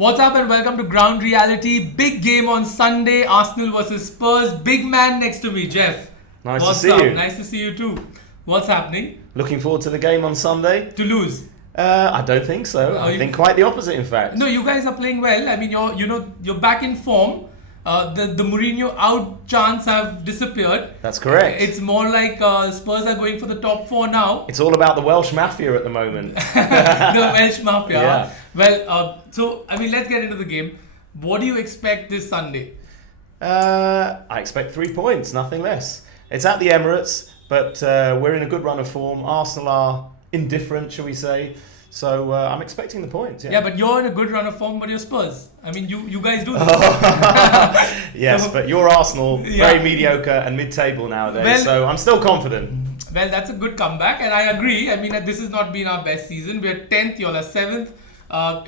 What's up and welcome to Ground Reality. Big game on Sunday, Arsenal versus Spurs. Big man next to me, Jeff. Nice What's to see up? you. Nice to see you too. What's happening? Looking forward to the game on Sunday. To lose? I don't think so. I think quite the opposite, in fact. No, you guys are playing well. I mean, you're back in form. The Mourinho out chance have disappeared. That's correct. It's more like Spurs are going for the top 4 now. It's all about the Welsh Mafia at the moment. The Welsh Mafia. Yeah. Well, let's get into the game. What do you expect this Sunday? I expect 3 points, nothing less. It's at the Emirates, but we're in a good run of form. Arsenal are indifferent, shall we say. So I'm expecting the points. Yeah, but you're in a good run of form, but you're Spurs. I mean, you guys do this. Yes, but you're Arsenal, very mediocre and mid-table nowadays, so I'm still confident. Well, that's a good comeback, and I agree. I mean, this has not been our best season. We're 10th, you're 7th.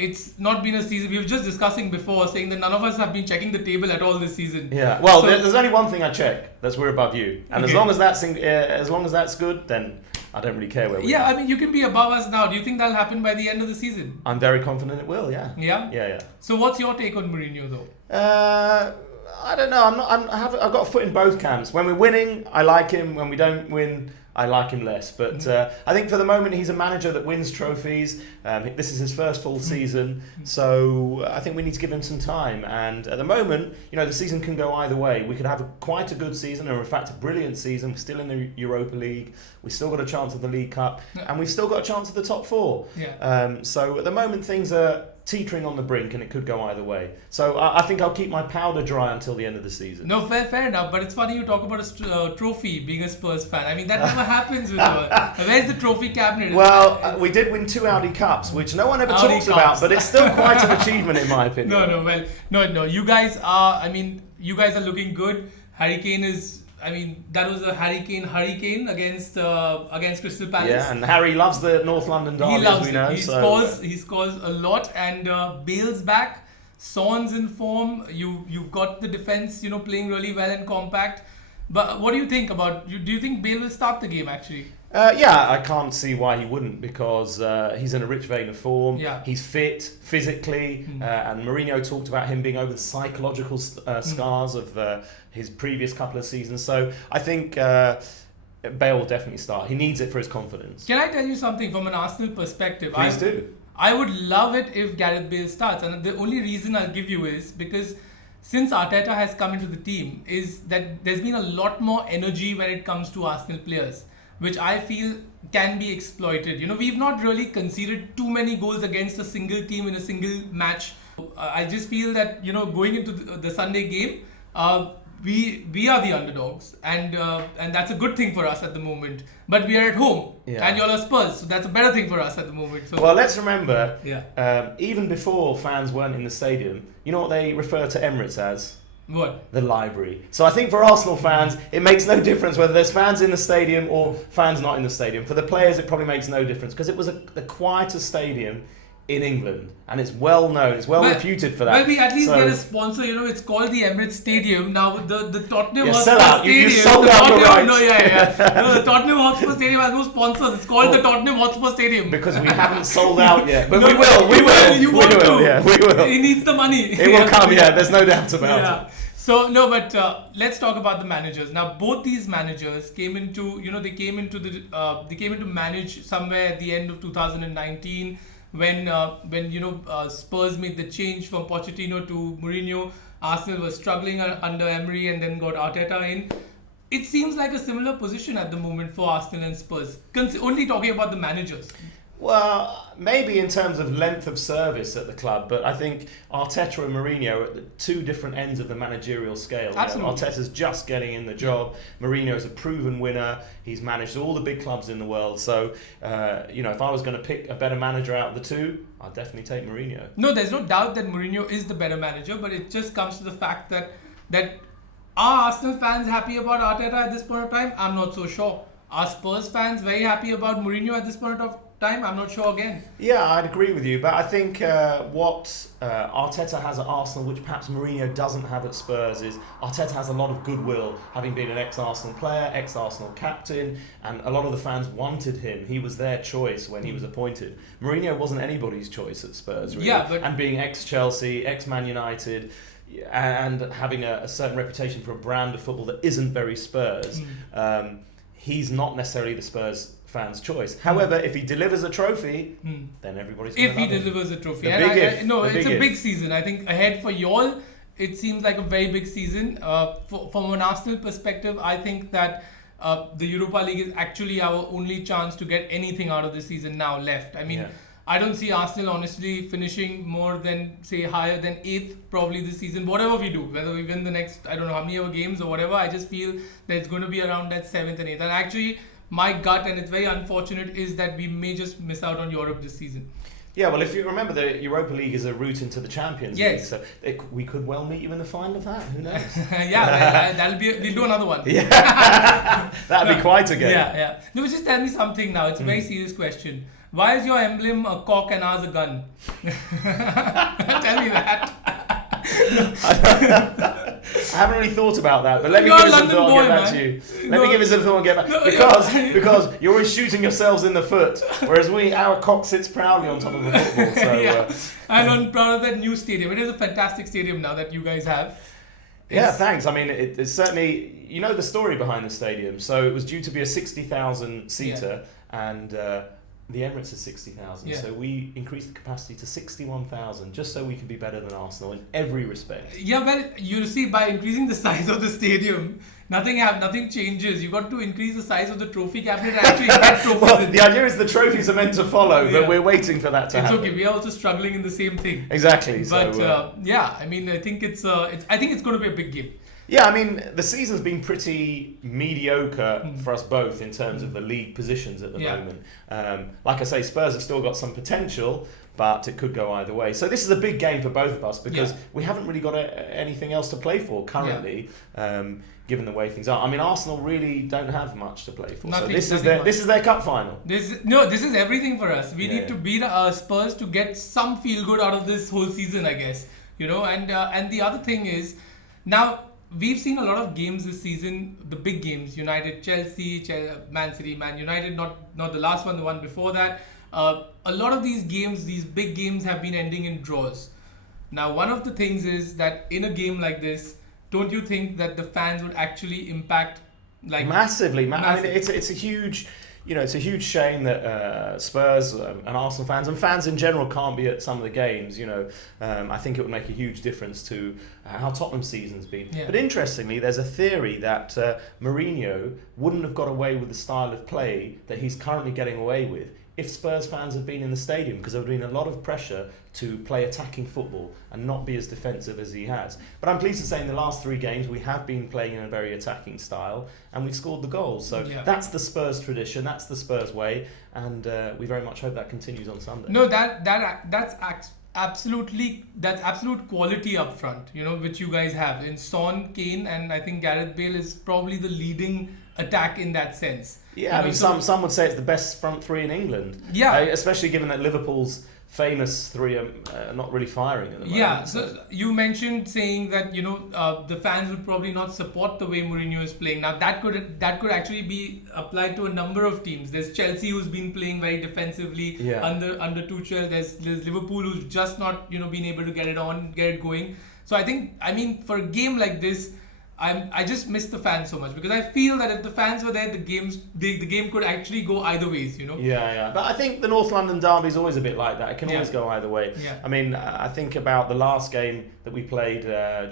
It's not been a season. We were just discussing before, saying that none of us have been checking the table at all this season. Yeah. Well, there's only one thing I check. That's we're above you, and Okay. as long as that's good, then I don't really care where we are. Yeah, I mean, you can be above us now. Do you think that'll happen by the end of the season? I'm very confident it will. Yeah. Yeah. Yeah. So, what's your take on Mourinho, though? I don't know. I've got a foot in both camps. When we're winning, I like him. When we don't win, I like him less. But I think for the moment, he's a manager that wins trophies. This is his first full season, so I think we need to give him some time. And at the moment, the season can go either way. We could have quite a good season, or in fact, a brilliant season. We're still in the Europa League. We've still got a chance of the League Cup, and we've still got a chance of the top 4. Yeah. So at the moment, things are teetering on the brink, and it could go either way. So I think I'll keep my powder dry until the end of the season. No, fair enough. But it's funny you talk about a trophy, being a Spurs fan. I mean, that never happens with us. Where's the trophy cabinet? Well, we did win 2 Audi Cups, which no one ever Audi talks Cups. about, but it's still quite an achievement in my opinion. No. You guys are. I mean, you guys are looking good. Harry Kane is. I mean, that was a hurricane against Crystal Palace. Yeah, and Harry loves the North London derby, He loves as we know. it. He scores a lot, and Bale's back. Son's in form. You've got the defense, playing really well and compact. But what do you think about? Do you think Bale will start the game actually? Yeah, I can't see why he wouldn't, because he's in a rich vein of form. Yeah. He's fit physically, and Mourinho talked about him being over the psychological scars of his previous couple of seasons. So I think Bale will definitely start. He needs it for his confidence. Can I tell you something from an Arsenal perspective? Please do. I would love it if Gareth Bale starts, and the only reason I'll give you is because since Arteta has come into the team, is that there's been a lot more energy when it comes to Arsenal players, which I feel can be exploited. We've not really conceded too many goals against a single team in a single match. I just feel that, going into the Sunday game, we are the underdogs, and that's a good thing for us at the moment. But we are at home, and you're Spurs, so that's a better thing for us at the moment. So, well, let's remember, even before fans weren't in the stadium, you know what they refer to Emirates as? What? The library. So I think for Arsenal fans, it makes no difference whether there's fans in the stadium or fans not in the stadium. For the players, it probably makes no difference, because it was the quietest stadium in England, and it's well known, it's well reputed for that. Maybe at least get a sponsor. It's called the Emirates Stadium now. The Tottenham Hotspur Stadium. You sold out your rights. No, the Tottenham Hotspur Stadium has no sponsors. It's called the Tottenham Hotspur Stadium because we haven't sold out yet. But we will. You want to? Yeah, we will. He needs the money. It will come. Yeah, there's no doubt about it. So no, but let's talk about the managers. Now, both these managers came into, they came into manage somewhere at the end of 2019 when Spurs made the change from Pochettino to Mourinho. Arsenal was struggling under Emery and then got Arteta in. It seems like a similar position at the moment for Arsenal and Spurs. Only talking about the managers. Well, maybe in terms of length of service at the club, but I think Arteta and Mourinho are at the 2 different ends of the managerial scale. Absolutely. Arteta's just getting in the job. Mourinho's a proven winner. He's managed all the big clubs in the world. So, if I was going to pick a better manager out of the 2, I'd definitely take Mourinho. No, there's no doubt that Mourinho is the better manager, but it just comes to the fact that are Arsenal fans happy about Arteta at this point of time? I'm not so sure. Are Spurs fans very happy about Mourinho at this point of time? I'm not sure again. Yeah, I'd agree with you, but I think what Arteta has at Arsenal, which perhaps Mourinho doesn't have at Spurs, is Arteta has a lot of goodwill, having been an ex-Arsenal player, ex-Arsenal captain, and a lot of the fans wanted him. He was their choice when he was appointed. Mourinho wasn't anybody's choice at Spurs, really. Yeah, but and being ex-Chelsea, ex-Man United, and having a certain reputation for a brand of football that isn't very Spurs, he's not necessarily the Spurs fans' choice. However, if he delivers a trophy, then everybody's going to love him. If he delivers a trophy. The And big if. no, The it's big a big if. season. I think ahead for y'all, it seems like a very big season. From an Arsenal perspective, I think that the Europa League is actually our only chance to get anything out of the season now left. I mean, Yeah. I don't see Arsenal honestly finishing more than, say, higher than 8th probably this season. Whatever we do, whether we win the next, I don't know how many other games or whatever, I just feel that it's going to be around that 7th and 8th. And actually, my gut, and it's very unfortunate, is that we may just miss out on Europe this season. Yeah, well, if you remember, the Europa League is a route into the Champions League, Yes. so we could well meet you in the final of that. Who knows? That'll be. We'll do another one. Yeah, that'd be quite a game. Yeah. No, just tell me something now. It's a very serious question. Why is your emblem a cock and ours a gun? Tell me that. I haven't really thought about that, but let me You're give a it some London thought and boy, get back man. to you. No, Let me give it some thought and get back because you're always shooting yourselves in the foot, whereas our cock sits proudly on top of the football. So Yeah. And I'm proud of that new stadium. It is a fantastic stadium now that you guys have. yeah, thanks. I mean, it's certainly, you know the story behind the stadium. So it was due to be a 60,000 seater, and the Emirates is 60,000. Yeah. So we increased the capacity to 61,000 just so we could be better than Arsenal in every respect. Yeah, well, you see, by increasing the size of the stadium, nothing changes. You got to increase the size of the trophy cabinet and actually get trophies. Well, in. the idea is the trophies are meant to follow, but Yeah. we're waiting for that to It's happen. okay. We are also struggling in the same thing. Exactly. But So, yeah, I mean, I think it's going to be a big game. yeah, I mean, the season's been pretty mediocre for us both in terms of the league positions at the Yeah. moment. Like I say, Spurs have still got some potential, but it could go either way. So this is a big game for both of us because Yeah. we haven't really got anything else to play for currently, given the way things are. I mean, Arsenal really don't have much to play for. Nothing- so this nothing much. is their cup final. This is everything for us. We need to beat Spurs to get some feel good out of this whole season, I guess. And the other thing is, now we've seen a lot of games this season, the big games, United, Chelsea, Man City, Man United, not the last one, the one before that. A lot of these games, these big games, have been ending in draws. Now, one of the things is that in a game like this, don't you think that the fans would actually impact Massively. I Massive. mean, it's a huge, it's a huge shame that Spurs and Arsenal fans and fans in general can't be at some of the games. I think it would make a huge difference to how Tottenham's season's been. Yeah. But interestingly, there's a theory that Mourinho wouldn't have got away with the style of play that he's currently getting away with if Spurs fans had been in the stadium, because there would have been a lot of pressure to play attacking football and not be as defensive as he has. But I'm pleased to say in the last 3 games we have been playing in a very attacking style and we've scored the goals. So that's the Spurs tradition, that's the Spurs way, and we very much hope that continues on Sunday. No, that's absolute quality up front, which you guys have in Son, Kane, and I think Gareth Bale is probably the leading attack in that sense. Yeah, I mean, some would say it's the best front 3 in England. Yeah, especially given that Liverpool's famous 3 are not really firing at the moment. Yeah, so you mentioned saying that the fans would probably not support the way Mourinho is playing. Now that could actually be applied to a number of teams. There's Chelsea who's been playing very defensively under Tuchel. There's Liverpool who's just not been able to get it going. So I mean for a game like this, I just miss the fans so much because I feel that if the fans were there, the game could actually go either ways, Yeah. But I think the North London derby is always a bit like that. It can always go either way. Yeah. I mean, I think about the last game that we played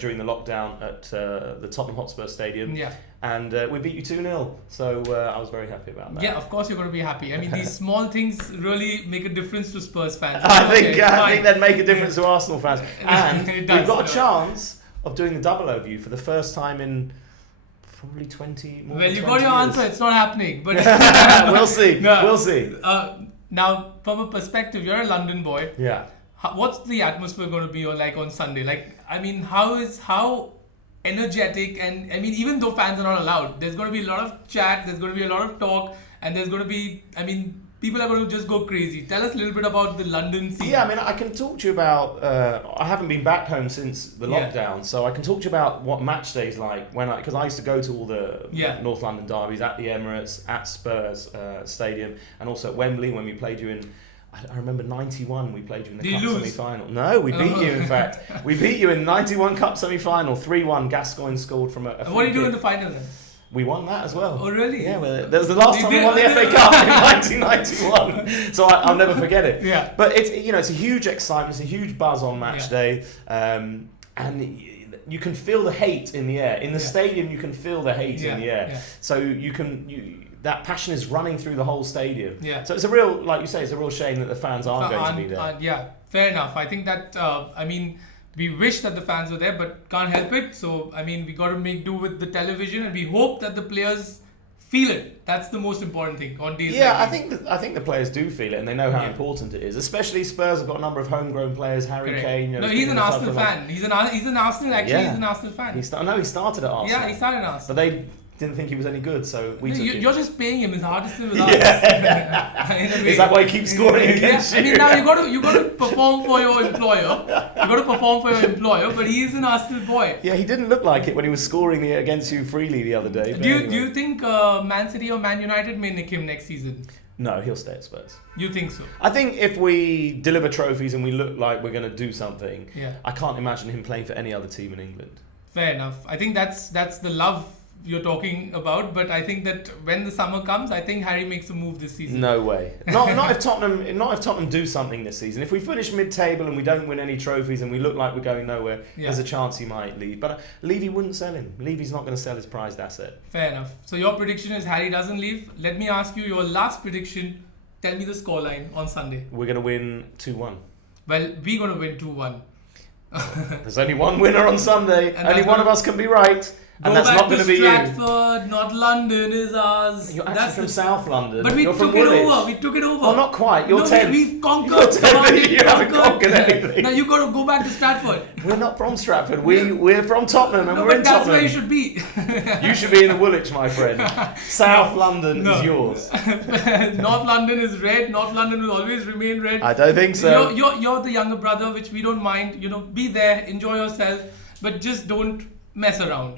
during the lockdown at the Tottenham Hotspur Stadium. Yeah. And we beat you 2-0. So I was very happy about that. Yeah, of course you're going to be happy. I mean, these small things really make a difference to Spurs fans. I think they'd make a difference to Arsenal fans. And It does, we've got a chance of doing the double overview for the first time in probably 20 more. Well, you got your answer. It's not happening, but we'll see. No. We'll see. Now, from a perspective, you're a London boy. Yeah. What's the atmosphere going to be like on Sunday? Like, I mean, how energetic, and I mean, even though fans are not allowed, there's going to be a lot of chat. There's going to be a lot of talk, and there's going to be, I mean, people are going to just go crazy. Tell us a little bit about the London scene. Yeah, I mean, I can talk to you about. I haven't been back home since the lockdown, so I can talk to you about what match days like because I used to go to all the North London derbies at the Emirates, at Spurs Stadium, and also at Wembley when we played you in. I remember 91. We played you in the cup semi-final. No, we beat you. In fact, we beat you in 91 cup semi-final. 3-1. Gascoigne scored from a. What did you do in the final then? We won that as well. Oh, really? Yeah, well, that was the last time we won the FA Cup in 1991. So I'll never forget it. Yeah. But it's a huge excitement, it's a huge buzz on match day, and you can feel the hate in the air. In the stadium, you can feel the hate in the air. Yeah. So that passion is running through the whole stadium. Yeah. So it's a real, like you say, it's a real shame that the fans aren't going to be there. Yeah, fair enough. I think that, we wish that the fans were there, but can't help it. So, I mean, we got to make do with the television, and we hope that the players feel it. That's the most important thing on days. Yeah, I think the players do feel it, and they know how important it is. Especially Spurs have got a number of homegrown players. Harry Kane. No, he's an Arsenal fan. He's an Arsenal. Actually, he's an Arsenal fan. He started at Arsenal. Yeah, he started at Arsenal. But they didn't think he was any good, so we took him. You're just paying him. His heart is still with us. Is that why he keeps scoring against you? I mean, now you got to perform for your employer. But he is an Arsenal boy. Yeah, he didn't look like it when he was scoring against you freely the other day. Do you think Man City or Man United may nick him next season? No, he'll stay at Spurs. You think so? I think if we deliver trophies and we look like we're going to do something, I can't imagine him playing for any other team in England. Fair enough. I think that's the love you're talking about, but I think that when the summer comes, I think Harry makes a move this season. No way. Not if Tottenham do something this season. If we finish mid-table and we don't win any trophies and we look like we're going nowhere, there's a chance he might leave. But Levy wouldn't sell him. Levy's not going to sell his prized asset. Fair enough. So your prediction is Harry doesn't leave. Let me ask you your last prediction. Tell me the scoreline on Sunday. We're going to win 2-1. Well, we're going to win 2-1. There's only one winner on Sunday. And only one of us can be right. And that's not going to be you. Stratford, not London, is ours. You're actually from South London. But we took it over. Well, not quite. You're 10th. We've conquered. You haven't conquered anything. Now you got to go back to Stratford. We're not from Stratford. We're from Tottenham, and we're in Tottenham. That's where you should be. You should be in the Woolwich, my friend. South London is yours. North London is red. North London will always remain red. I don't think so. You're the younger brother, which we don't mind. Be there, enjoy yourself, but just don't mess around.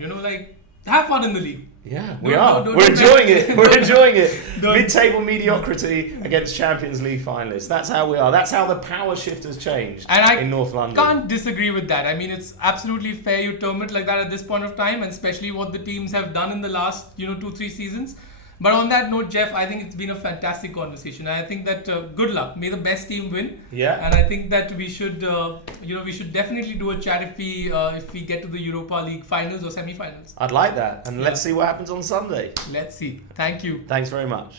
Have fun in the league. Yeah, we are. We're enjoying it. We're enjoying it. Mid-table mediocrity against Champions League finalists. That's how we are. That's how the power shift has changed in North London. Can't disagree with that. I mean, it's absolutely fair you term it like that at this point of time, and especially what the teams have done in the last 2-3 seasons. But on that note, Jeff, I think it's been a fantastic conversation. I think that good luck. May the best team win. Yeah. And I think that we should, we should definitely do a chat if we get to the Europa League finals or semi-finals. I'd like that. And let's see what happens on Sunday. Let's see. Thank you. Thanks very much.